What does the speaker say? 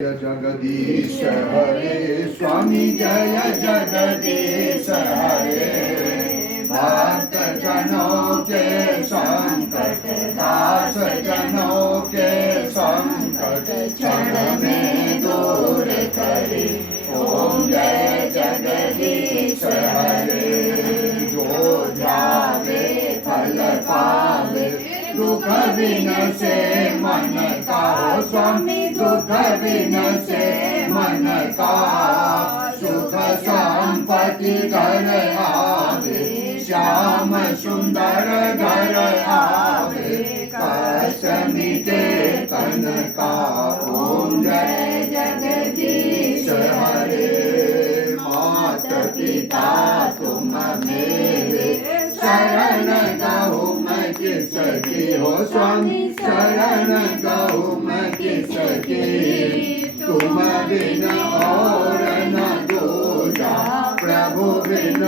जय जगदीश हरे स्वामी जय जगदीश हरे भक्त जनों के संकट दास जनों के संकट क्षण में दूर करे ओम जय जगदीश हरे। जो ध्यावे फल पावे दुख बिन से मन का स्वामी दुख बिन से मन का सुख संपत्ति घर आवे श्याम सुंदर घर आवे कष्ट मिटे तन का ओम जय जगदीश हरे। मात पिता तुम मेरे शरण गहु मैं किसकी हो स्वामी शरण गहु मैं किसकी तुम बिन और न दूजा प्रभु बिन